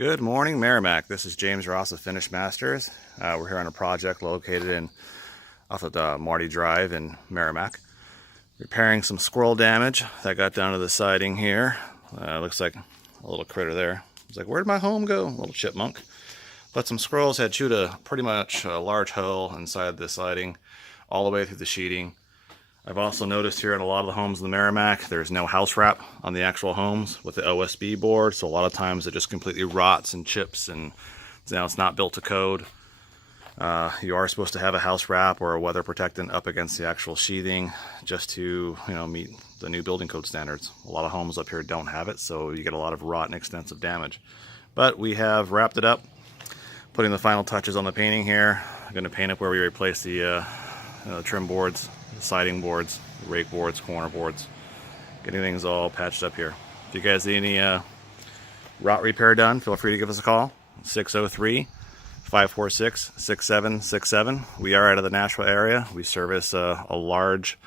Good morning, Merrimack. This is James Ross of Finish Masters. We're here on a project located off of the Marty Drive in Merrimack. Repairing some squirrel damage that got down to the siding here. Looks like a little critter there. It's like, where'd my home go? A little chipmunk. But some squirrels had chewed pretty much a large hole inside the siding all the way through the sheeting. I've also noticed here in a lot of the homes in the Merrimack, there's no house wrap on the actual homes with the OSB board, so a lot of times it just completely rots and chips, and it's not built to code. You are supposed to have a house wrap or a weather protectant up against the actual sheathing just to meet the new building code standards. A lot of homes up here don't have it, so you get a lot of rot and extensive damage. But we have wrapped it up, putting the final touches on the painting here. I'm going to paint up where we replace the trim boards, siding boards, rake boards, corner boards, getting things all patched up here. If you guys need any rot repair done, feel free to give us a call. 603-546-6767. We are out of the Nashville area. We service a large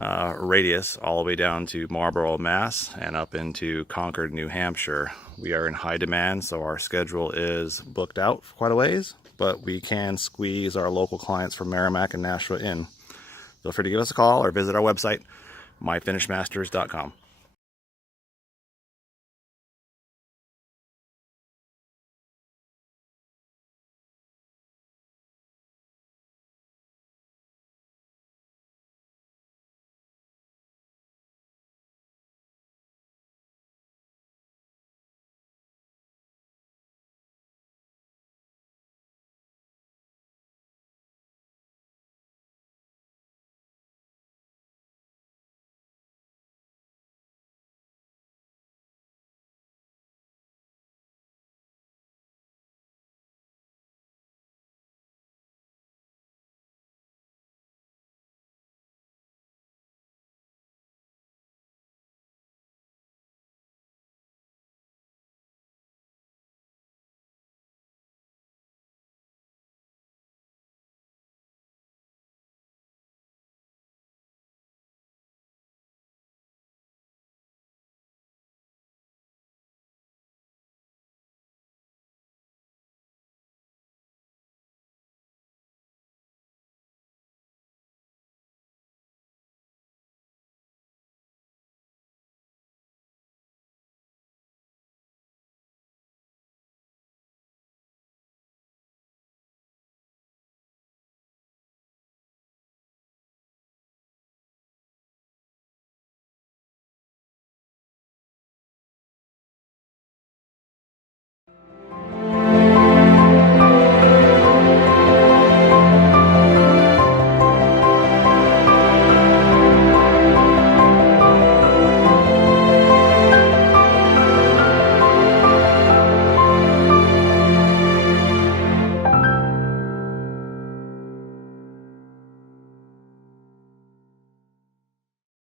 radius all the way down to Marlborough, Mass, and up into Concord, New Hampshire. We are in high demand, so our schedule is booked out for quite a ways, but we can squeeze our local clients from Merrimack and Nashville in. Feel free to give us a call or visit our website, myfinishmasters.com.